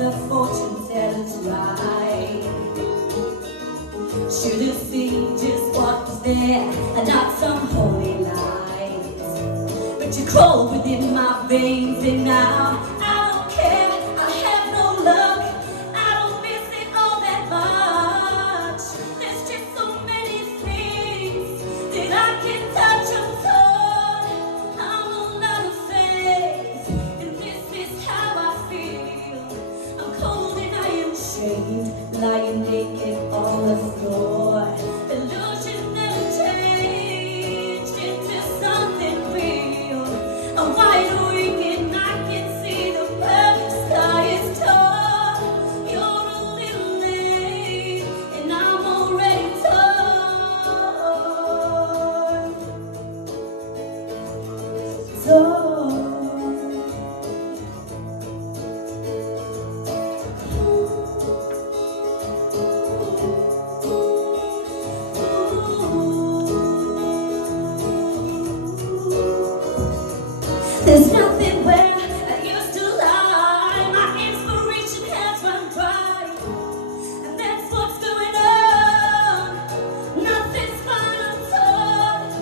the fortune teller's right. Should have seen just what was there and not some holy light. But you crawl within my veins and now I don't care, I have no luck, I don't miss it all that much. There's just so many things that I can touch and touch. I'm all out of faith and this is how I feel. I'm cold and I am shamed, lying naked on the floor. Illusion never changed into something real. I'm wide awake and I can see the perfect sky is tall. You're a little late and I'm already torn. There's nothing where I used to lie. My inspiration has run dry, and that's what's going on. Nothing's fine untold.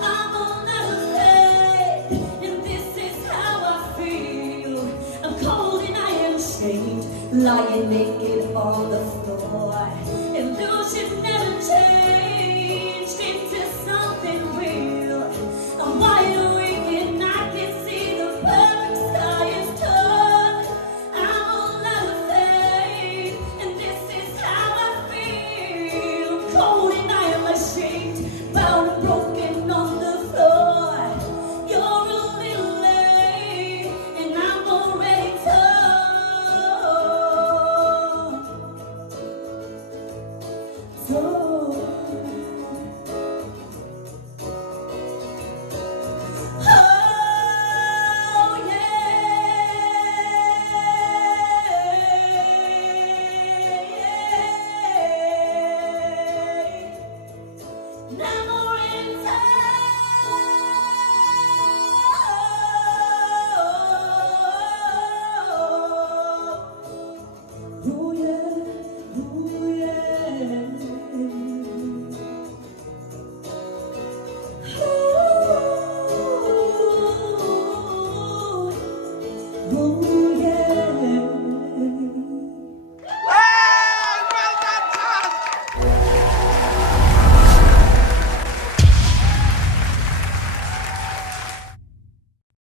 I'm all out of faith, and this is how I feel. I'm cold and I am shamed, lying naked on the floor. Illusion never changed into something real. I'm wide awake and I can see the perfect sky is torn. I'm all out of faith, and this is how I feel. I'm cold and I am ashamed, bound and broken on the floor. You're a little late, and I'm already torn. Oh,